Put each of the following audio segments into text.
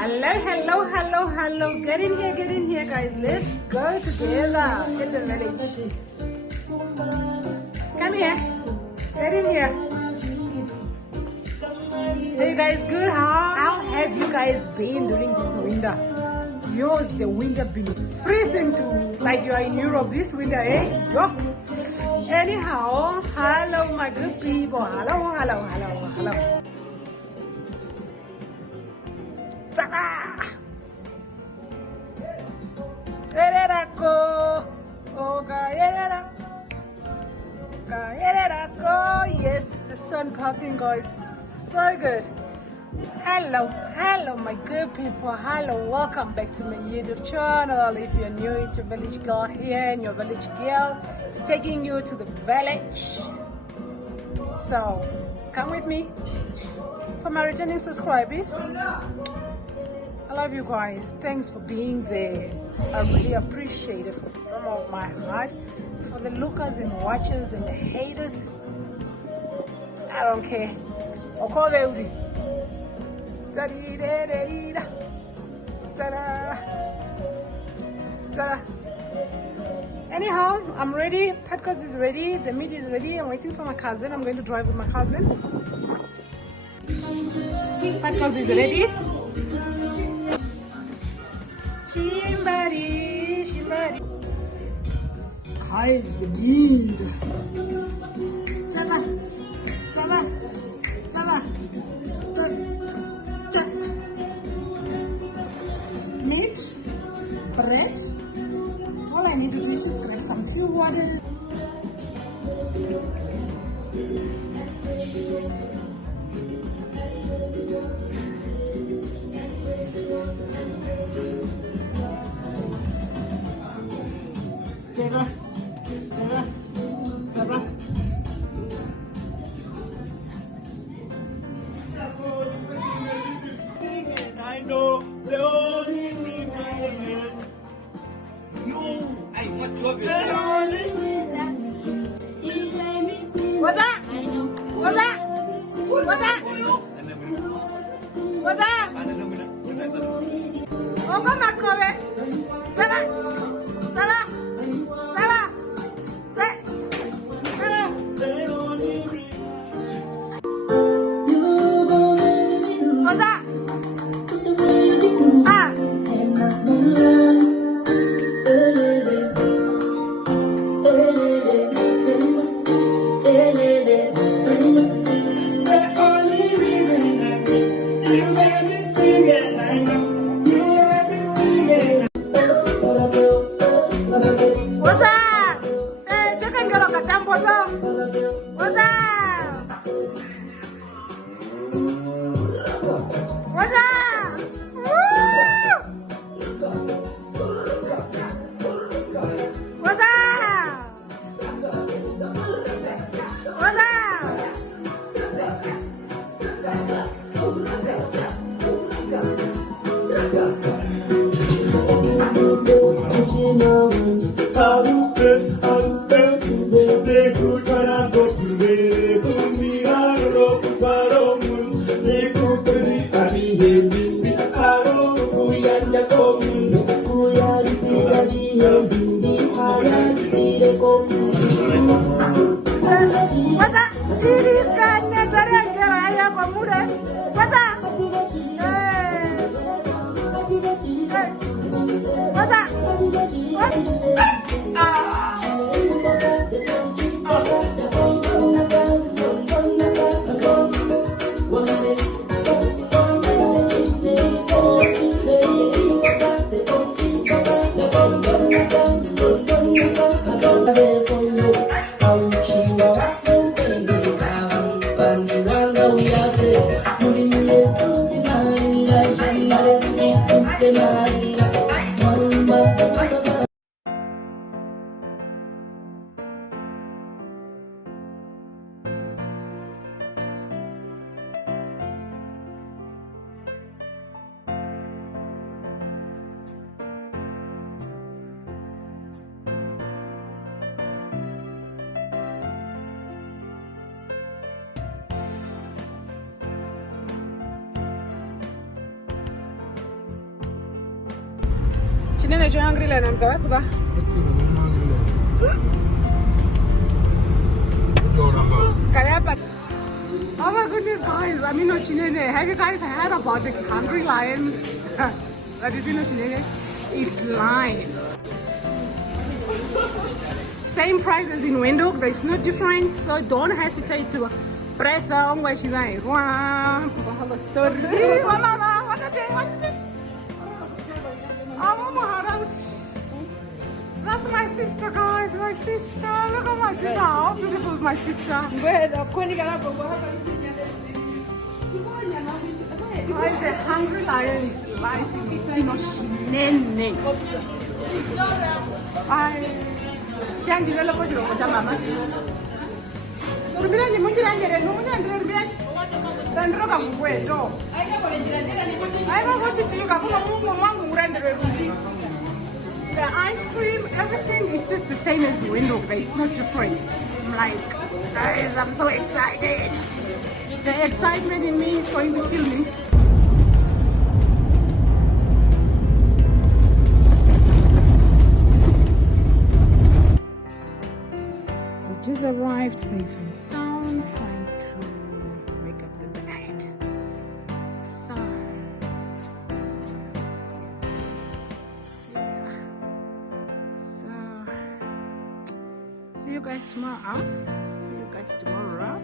Hello, hello, hello, hello. Get in here, guys. Let's go together. Get the village. Come here. Get in here. Hey guys, good. How have you guys been during this winter? Yours, the winter been freezing too. Like you are in Europe this winter, eh? Yo. Anyhow, hello my good people. Hello, hello, hello, hello. Yes, the sun popping, guys. So good. Hello my good people. Hello, welcome back to my YouTube channel. If you're new, it's your village girl here, and your village girl is taking you to the village. So come with me. For my returning subscribers, I love you guys. Thanks for being there. I really appreciate it from the bottom of my heart. For the lookers and watchers and the haters, I don't care. Anyhow, I'm ready. Podcast is ready. The meat is ready. I'm waiting for my cousin. I'm going to drive with my cousin. Podcast is ready. Shimbari. Guys, the meat. Sama. Meat, bread. All I need to do is just grab some few water. Java. I know the only reason I much love you. The only reason is What's that? What's that? What's that? What's that? Oh, come back, Kobe. Sarah. Thank you. Chinene cho hungry le nam ka ba. Kaya pa. Oh my goodness, guys! I mean, no Chinene. Have you guys heard about the hungry lion? That is no Chinene. It's lion. Same price as in Windhoek. There's no difference, so don't hesitate to press on where she's like. Wow, story. Mama, what a day! What's it? Oh, Mama, that's my sister, guys. My sister. Look at my sister. How beautiful is my sister. Guys, the hungry lion is life. It's no Chinene. Shandy vela kwa chiro cha mama. Urubira ni mungira ngere no munyandira urubira. Tandroka mugweto. Aiba kwasitika kuma mungu wangu urandire rubi. The ice cream, everything is just the same as the window. It's not different. I'm like, guys, I'm so excited. The excitement in me is going to kill me. Just arrived safe and sound, trying to make up the bed. So, yeah. So, see you guys tomorrow. See you guys tomorrow.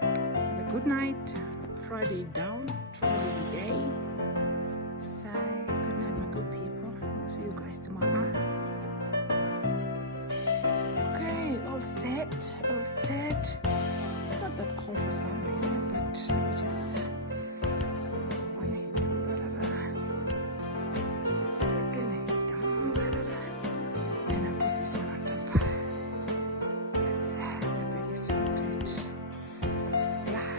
Have a good night. Friday down, Friday day. So, good night, my good people. See you guys tomorrow. All set. It's not that cold for some reason, but we just second down, and I put this one on top. Yes, the bed is sorted. Yeah.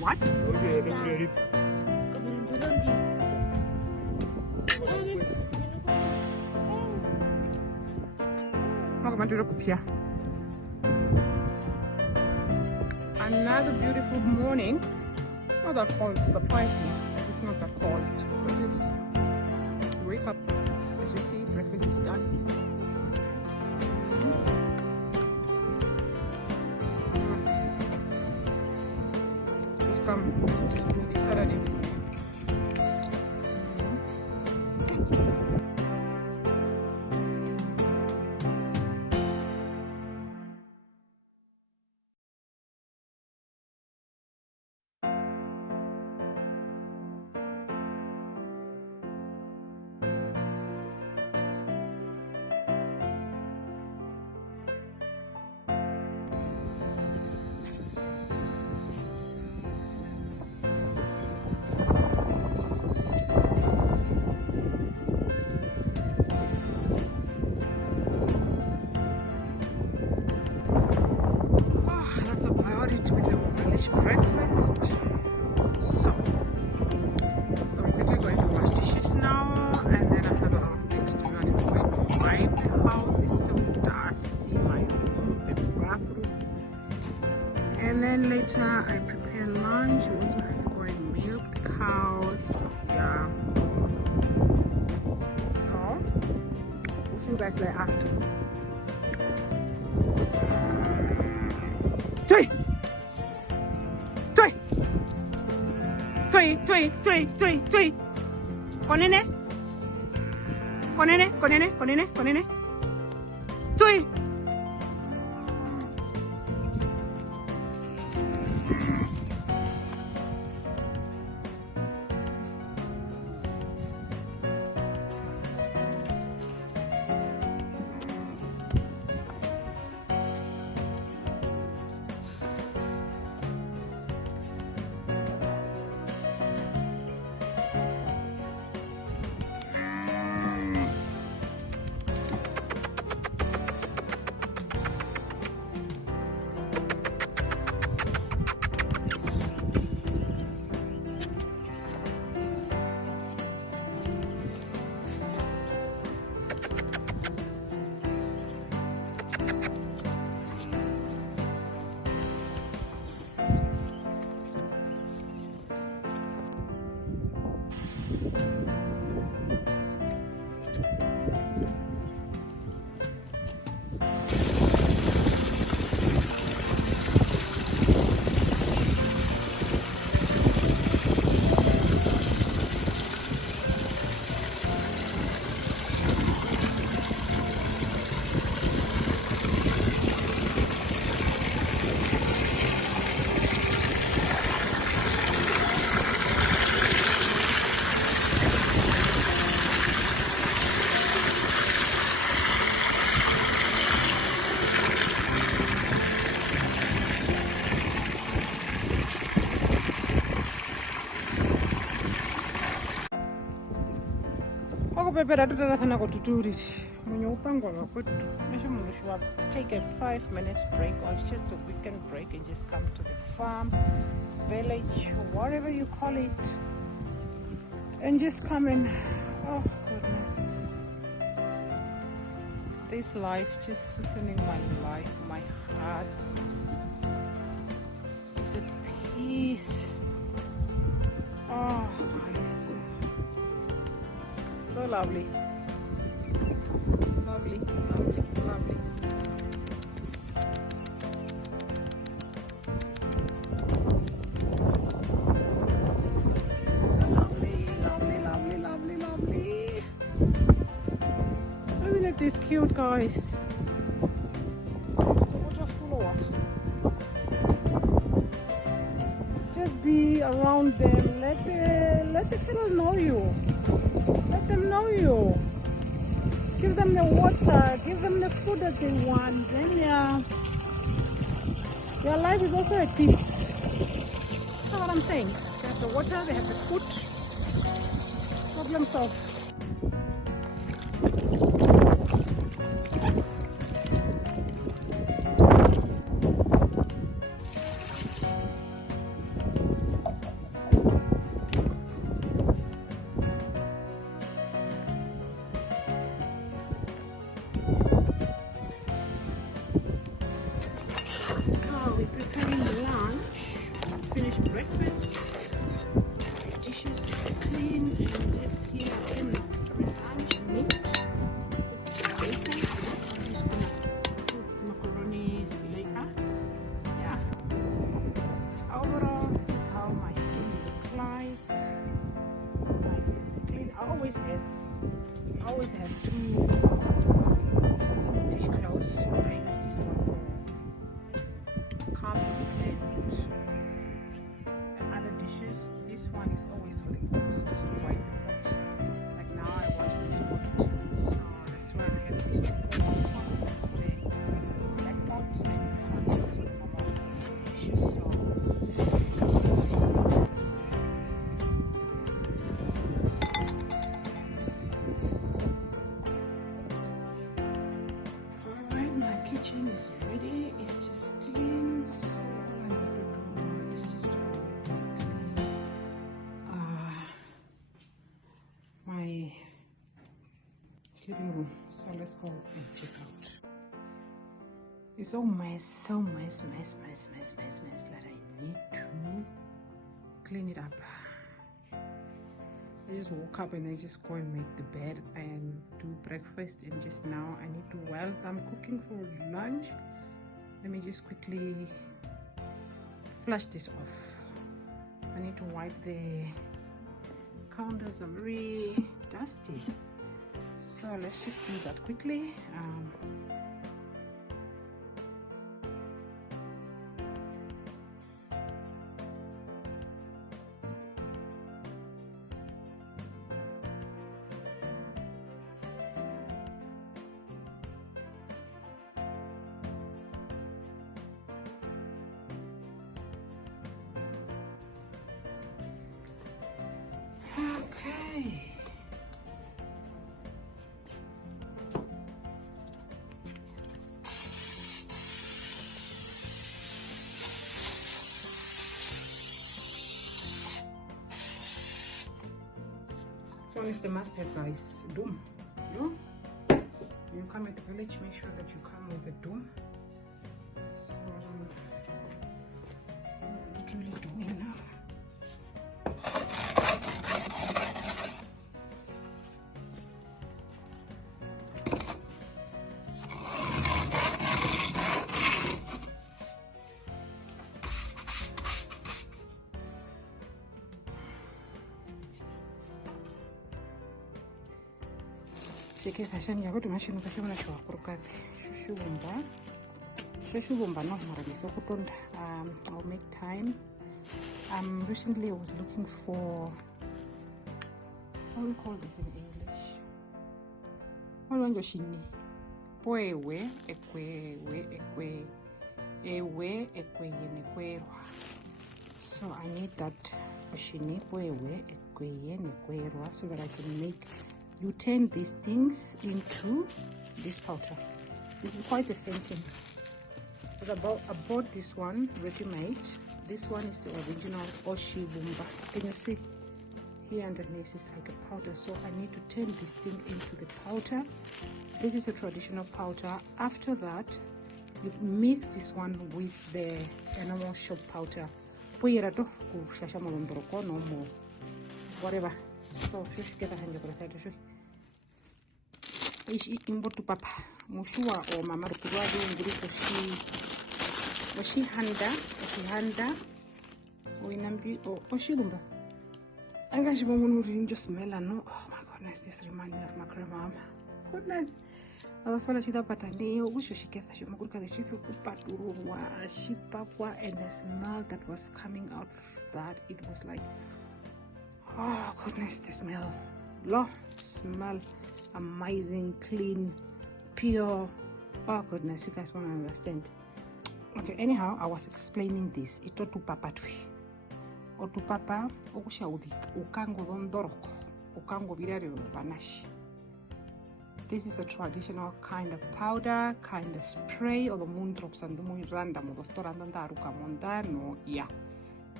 What? Another beautiful morning. It's not that cold, surprisingly. It's not that cold. But it's wake up. As you see, breakfast is done. Just come, just do this Saturday with me. then later I prepare lunch. We also have to go and milk the cows. Yeah. So we'll see you guys there after. Toy! Toy! Toy! Toy! Toy! Toy! Toy! Konene! Konene! Konene! Konene! Konene! Toy! Take a 5 minutes break, or it's just a weekend break, and just come to the farm, village, whatever you call it, and just come in. Oh goodness, this life just sustaining my life, my heart. It's at peace. Oh, nice. So lovely. Lovely, lovely, lovely. So lovely, lovely, lovely, lovely, lovely. Isn't it this cute, guys? Is the water full or what? Just be around them. Let the cattle know you. Let them know you. Give them the water, give them the food that they want. Then their life is also at peace. That's what I'm saying. They have the water, they have the food. Problem solved. Breakfast, dishes clean, and just here in lunch meat. This is bacon. I'm just gonna cook macaroni later. Yeah. Overall, this is how my scene looks like. Nice and clean. I always have two dishcloths. I use this one for cups and other dishes. This one is always for the pots, just to wipe the pots. Like now I wash this pot, so that's why I have these two pots. This one is just for the black pots, and this one is just for the normal dishes. So alright, my kitchen is ready. It's just clean. So all I need to do is just clean my sleeping room. So let's go and check out. It's so mess that I need to clean it up. I just woke up and I just go and make the bed and do breakfast, and just now I need to, while I'm cooking for lunch, let me just quickly flush this off. I need to wipe the counters, are very dusty, so let's just do that quickly. Okay. This one is the mustard rice doom. You come at the village, make sure that you come with the doom. So what I'm literally doing now. Shike fashion ya kuti mashinu kashona chwa kurukadzi shoshubumba no marabisa kutonda. I'll make time. Recently I was looking for, how do you call this in English? Olwanjoshini poewe ekweyenekwerwa. So I need that oshini poewe ekweyenekwerwa so that I can make. You turn these things into this powder. This is quite the same thing. I bought this one ready-made. This one is the original Oshibumba. Can you see? Here underneath is like a powder. So I need to turn this thing into the powder. This is a traditional powder. After that, you mix this one with the animal shop powder. Whatever. So shush get a hand of the ish imbotu papa mushua o mama rukuwaje nguriko oshihanda oinambi oshigumba angajibo munuri just smell no. Oh my goodness, this reminds me of my grandma. Goodness, abaswala shida patande ugushishiketha shumugurika leshitu kupaturwa shipapwa, and the smell that was coming out of that, it was like, oh goodness, the smell. Smell amazing, clean, pure. Oh goodness, you guys won't understand. Okay, anyhow, I was explaining this. Ito tu papa tui. O tu papa okusha ukango dondoroko, ukango virare banashi. This is a traditional kind of powder, kind of spray, or the moon drops and the moon random or the no, yeah.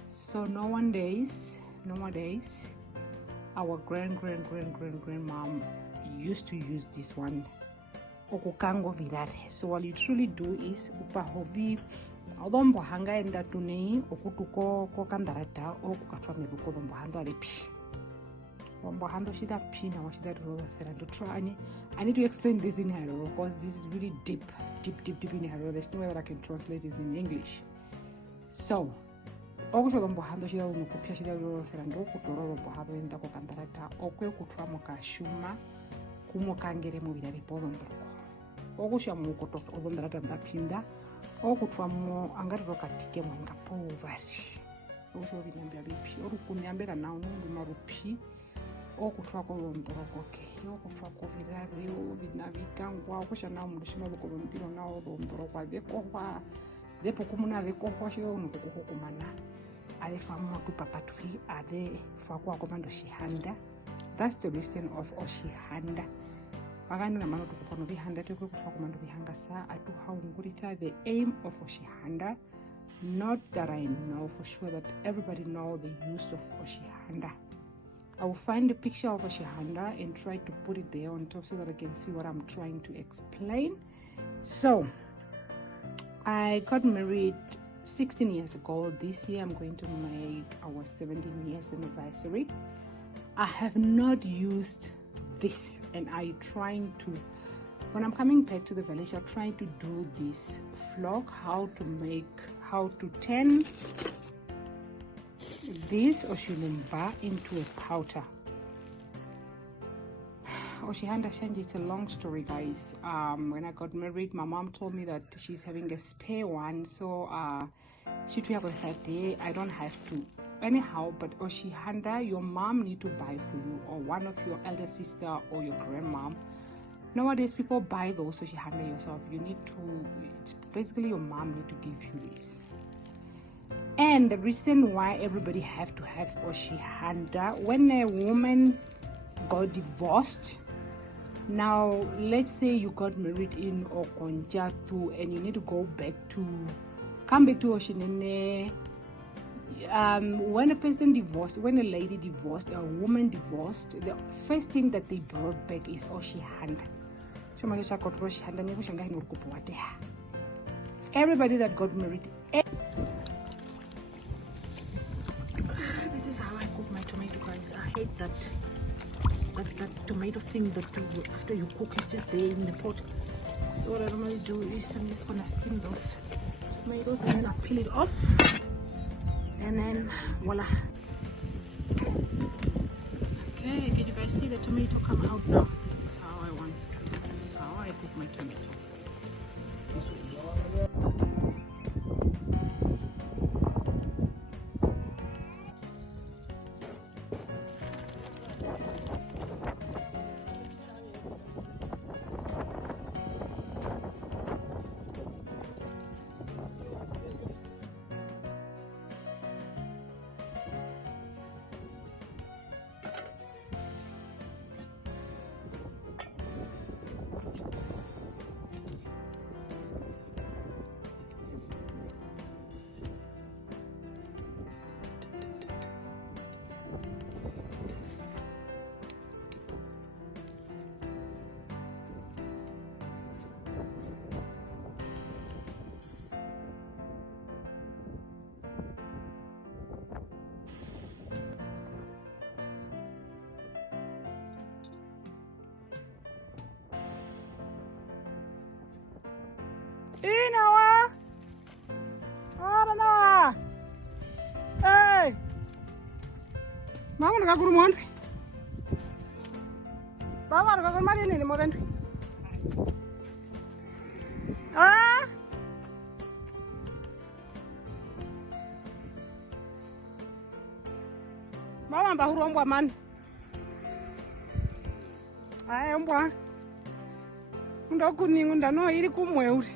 So nowadays, our grandmom used to use this one. Okukango virare. So what you truly do is upahovi odombo hanga enda tunei okutuko kokandarata okukatwa mebuko dombo hando alipi. Dombo hando shida pina washida ro to try. I need to explain this in Haro because this is really deep in Haro. There's no way that I can translate this in English. So okusho dombo hando shida unukupia shida ro ferando kutoro dombo hando enda kokandarata okwe kutwa mokashuma kumokangere mu virare podondro. Okusha mukoto odondarata ndapinda okutwamo angariro katike mwenga povari okusho binyambya bipi orukunyambera nawo nundu marupi okutwa ko ndorokoke okutwa ko virare obinabikangwa okusha nawo murushima bukolondiro nawo ndorokwa bekokwa depo kumuna bekokwa shio nukukukumana ale famo tu papatwi ale fakwa komando shihanda. That's the reason of oshihanda. Pagano na mano tukupono bihanda teko kutwa komando bihanga sa atu haungurita. The aim of oshihanda, not that I know for sure that everybody know the use of oshihanda. I will find a picture of oshihanda and try to put it there on top so that I can see what I'm trying to explain. So I got married 16 years ago. This year I'm going to make our 17 years anniversary. I have not used this, and I trying to, when I'm coming back to the village, I'm trying to do this vlog, how to turn this oshilumba into a powder. Oshihanda Shanji, it's a long story, guys. When I got married, my mom told me that she's having a spare one, so she took that day. I don't have to anyhow, but Oshihanda, your mom need to buy for you, or one of your elder sister or your grandmom. Nowadays people buy those Oshihanda yourself. You need to, it's basically your mom need to give you this. And the reason why everybody have to have Oshihanda, when a woman got divorced, now let's say you got married in Okonjatu and you need to come back to Oshinene. When a person divorced, when a lady divorced, a woman divorced, the first thing that they brought back is Oshihanda. Everybody that got married. This is how I cook my tomato, guys. I hate that tomato thing that after you cook is just there in the pot. So what I normally do is I'm just gonna steam those tomatoes and then I peel it off, and then voila. Okay, can you guys see the tomato come out now? This is how I want to, this is how I cook my tomato. Inawa! Arana! Hey! Mama nakaguru mwandri. Mama nakaguru mali nini mwandri. Ah! Mama mbahuru mbwa man. Ay mbwa. Ndokuni ngunda no iri kumweuri.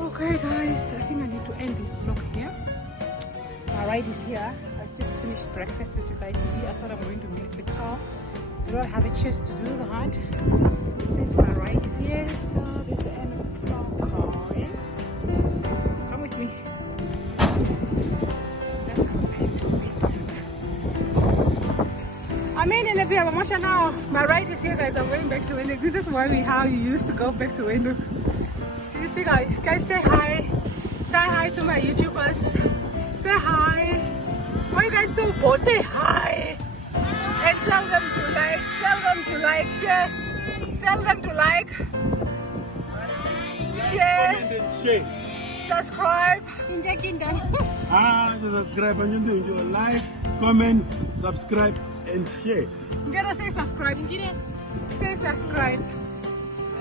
Okay guys, I think I need to end this vlog here. My ride is here. I just finished breakfast, as you guys see. I thought I'm going to milk the cow. I don't have a chance to do that since my ride is here. So this is the end of the vlog, guys. Come with me. Let's go back to Windhoek. I'm in the Villa now. My ride is here, guys. I'm going back to Windhoek. This is how you used to go back to Windhoek. You see, guys, say hi. Say hi to my YouTubers. Say hi. Why you guys so bored? Say hi. And tell them to like, share. Tell them to like, share, subscribe. Subscribe and you do like, comment, subscribe and share. You gotta say subscribe. Say subscribe.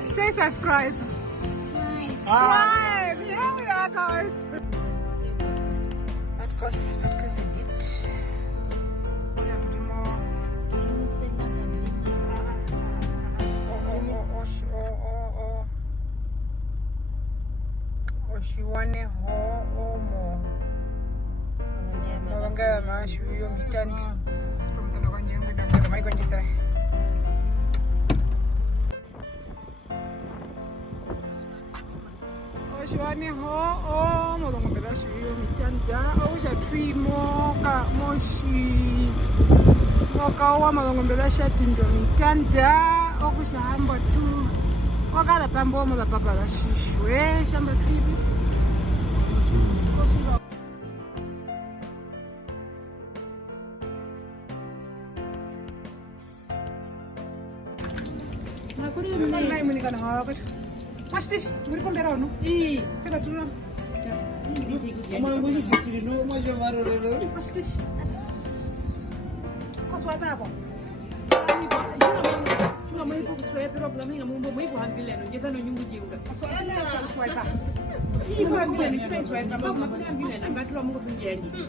Say subscribe. Subscribe. Here we are, guys. Because it did. Oshiwane ho omo. Mabanga mashu yo mitanti. Kumtana kwenye na mai kwenye tare. Oshiwane ho omo mabanga mashu yo mitanti. Osha tree mo ka moshi. Wakawa mabanga shati ndo mitanda. Okushahamba tu. Wakala pambo mo la papa la shishwe shamba tribi. Nai muni kana hawa. Pasti muri pondera no. Pega tu. Mambo sisi no moja maro leo. Pasti. Kaswa baba. Cuma mai ko swaya pero problema ina mumbo mai ko handile no jeta no nyungu jinga. Swaya baba. Iko handile ni kai swaya baba ma kuna handile na ngatwa mungu tunjengi.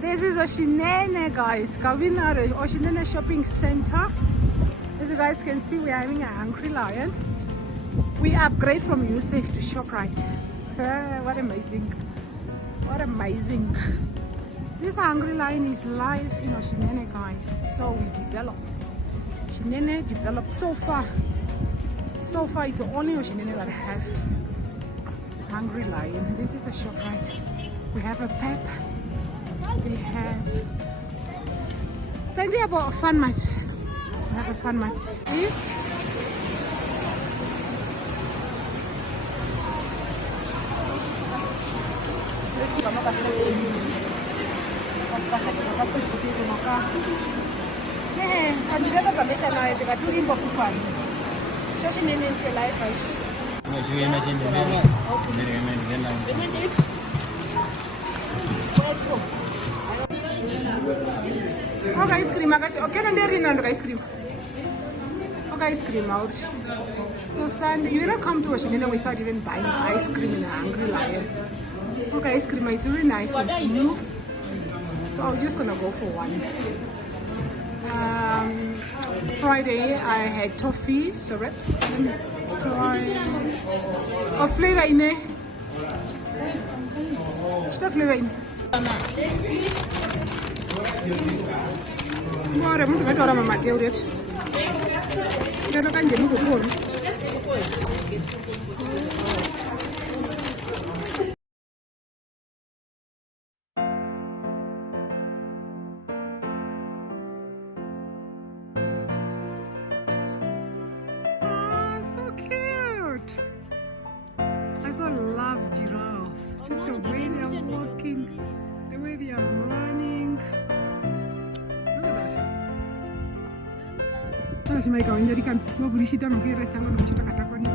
This is Oshinene, guys. Kavinare Oshinene shopping center. As you guys can see, we are having a Hungry Lion. We upgrade from Yusuf to ShopRite. What amazing. What amazing. This Hungry Lion is live in Oshinene, guys. So we developed. Oshinene developed so far. So far, it's the only Oshinene that have Hungry Lion. This is a ShopRite. We have a Pep. We have plenty about fun match. We have a fun match. This okay, ice cream. Okay, and there ice cream. Okay, ice cream out. So, son, you don't come to Oshinene without even buying ice cream in a Hungry Lion. Okay, ice cream is really nice and smooth. So I'm just gonna go for one. Friday I had toffee, so let me try. Oh, flavor in there. What flavor in? Mora, muito vai torar mamãe, eu disse. Eu não canto muito bom. So cute. I so love giraffe. Just the way they are walking, the way they are running. Saya cuma kau jadi kan, mau beli siapa mungkin rasa mau beli siapa kata kau ni.